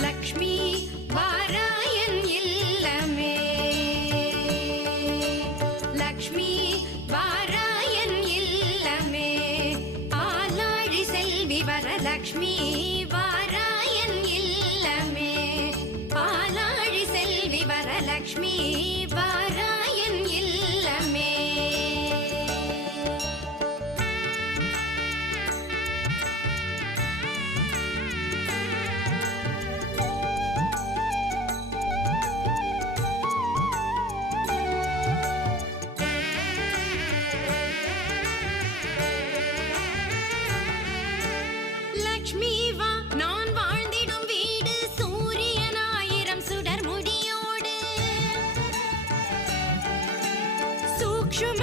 லக்ஷ்மி வாராயன் இல்லமே. லக்ஷ்மி வாராயன் இல்லமே. ஆலாழி செல்வி வரலக்ஷ்மி வாராயன் இல்லமே. பாலாழி செல்வி வரலக்ஷ்மி லக்ஷ்மி வா நான் வாழ்ந்திடும் வீடு சூரியன் ஆயிரம் சுடர் முடியோடு சூக்ஷும